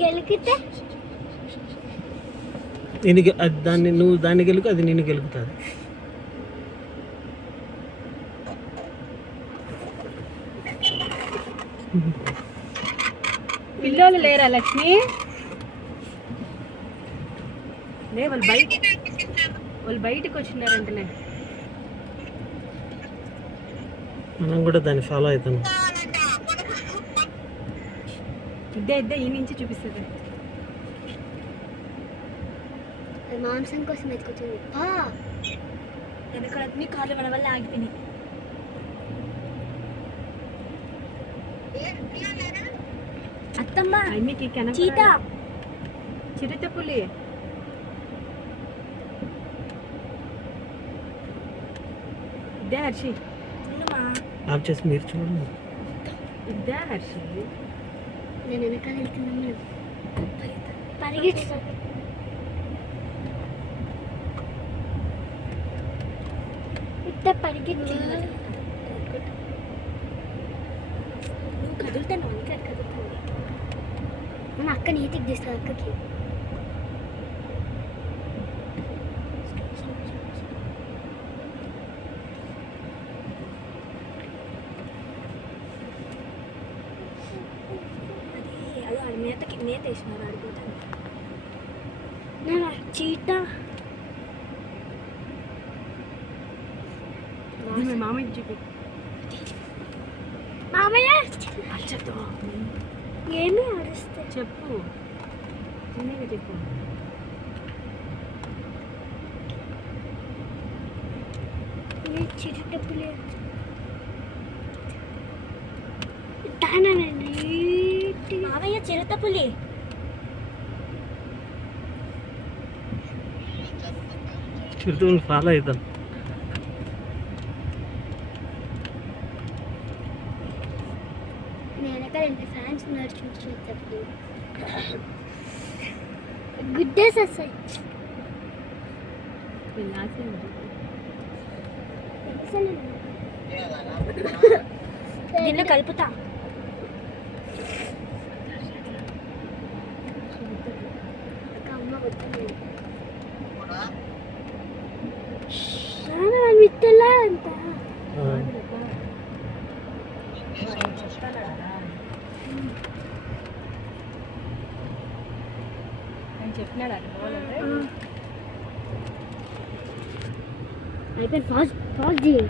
గెలికితే దాన్ని నువ్వు దాన్ని గెలుకు, అది నిన్ను గెలుకుతుంది. పిల్లలు లేరా లక్ష్మి? లే, వాళ్ళు బయటకు వచ్చినారంటనే. మనం కూడా దాన్ని ఫాలో అవుతాం. ఇద్దే ఈ నుంచి చూపిస్తుంది. మాంసం కోసం ఎత్తుకొచ్చింది. వెనకాల అన్ని కార్లు మన వల్ల ఆగిపోయినాయి. అత్తమ్మ చీతా చిరుత పులి. ఇద్దే హర్షి, ఆఫ్ చేసి మీరు చూడండి. ఇద్దే హర్షి. నేను వెనకాల వెళ్తున్నాను. పరిగెత్తి పరిగెత్తి నువ్వు కదులుతాను. ఇంకా కదులుతాను. మన అక్క నీతికి తీస్తాను. అక్కకి అది ఆడి మేత వేసినారు. ఆడిపోతాను. చీటా మామయ్య చూపి. మామయ్య ఏమి అరుస్తే చెప్పు, చిన్నగా చెప్పు. చిరుతపులి మామయ్య చిరుతపులి చిరుతపులి ఫాలో అవుతాం. వెనకాల ఫ్యాన్స్ నడుచుకుంటూ గుడ్డేస్ వస్తాయి. దీన్ని కలుపుతా. అమ్మ విట్టలా అంత చెప్పినాడు. అయిపోయింది. ఫాస్ట్ చేయి.